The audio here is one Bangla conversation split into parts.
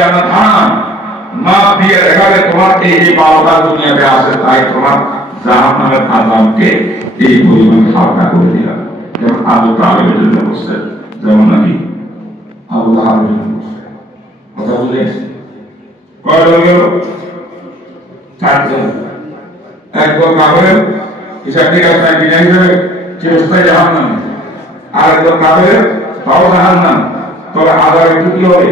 জান্নাত হারাম মাপ দিয়ে দেখাবে তোমার এই যে বারোটা দুনিয়াতে আছে তাই তোমার জাহান্নামের আযাবকে এই পরিমাণ হালকা করে দিলাম। যেমন আবু তালেবের জন্য বলছেন, যেমন আমি আবু লাহাবের জন্য বলছেন। কথা বুঝেছি? কয় লোক গেল? চারজন। একদল কাফের হিসাব ঠিক আছে বিনা হিসাবে চিরস্থায়ী জাহান্নামে, আর একদল কাফের তাও জাহান্নাম, তবে আযাব একটু কি হবে?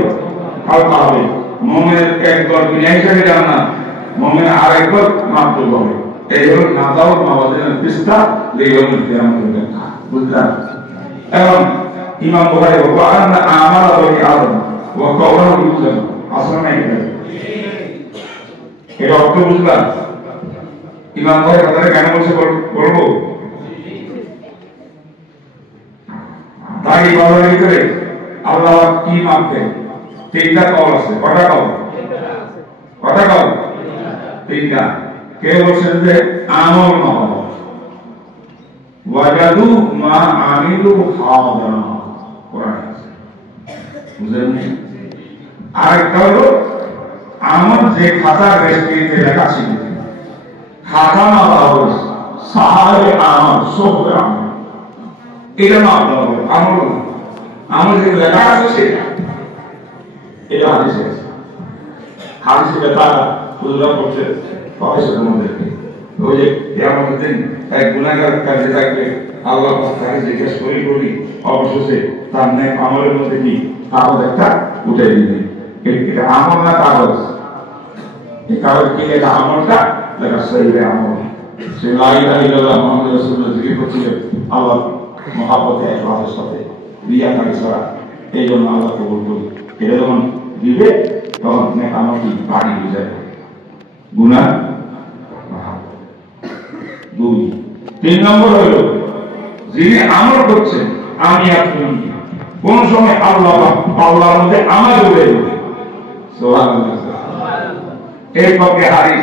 হালকা হবে। মুমিনের একদল বিনা হিসাবে জান্নাত, মুমিনের আর একদল মাহফুজ হবে। এই হলো নাজাউল মাওয়াজিনের পৃষ্ঠা লিয়াউমিল কিয়ামতের ব্যাখ্যা। বুঝলাম? এবং ইমাম বুখারী বলেন আমারা বলি আদম ওয়া কওলাহু ইউজান আসলে নাই এর অর্থ বুঝলাম? ইমাম বুখারী কথাটা কেন বলছে বলবো? তাই বলার ভিতরে আল্লাহ কি মাপতেন? তিনটা কল আছে। কটা কল? কটা কল? তিনটা। কে বলছেন যে আমল মাপ ওয়াজাদু মা আমিলু হাদিরা, কোরআন আছে। বুঝলেন? আরেকটা হলো আমল যে খাতার রেজিস্ট্রিতে লেখা ছিল, খাতা মাপা হলো সাহারে আমল সোহরে আমল, এটা মাপা হলো আমল। আমল যে লেখা আছে সেটা, এটা হাদিসে আছে। হাদিসে তারা উল্লেখ করছে প্রফেসরের মধ্যে ওই যে কিয়ামতের দিন এক গুনাহগার কাজে থাকবে, আল্লাহ তাকে জিজ্ঞেস করি অবশেষে তার নেক আমলের মধ্যে কি কাগজ একটা উঠে দিবে। এটা আমল না কাগজ? এই কাগজ কি? এটা আমলটা লেখা সহিহে আমল। সে লা ইলাহা ইল্লাল্লাহ মুহাম্মাদুর রাসূলুল্লাহ জিকির করছিলেন আল্লাহ মহব্বতে ইখলাসের সাথে, রিয়াকারি ছাড়া। এই জন্য আল্লাহ কবুল করি। এটা যখন দিবে তখন নেক আমল কি ভারী হয়ে যাবে, গুনাহ। দুই। তিন নম্বর হইল যিনি আমল করছেন, আমি আপনি কোন সময় আল্লাহর মধ্যে আমার জুড়ে দেবে। এই পক্ষে হাদিস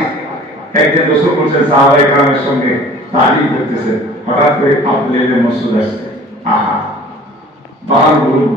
একজন রাসূল বলেছেন সাহাবায়ে কেরামের সঙ্গে তালিম করতেছে, হঠাৎ করে আব্দুল্লাহ ইবনে মাসউদ আসছে। আহা বাহার বলুন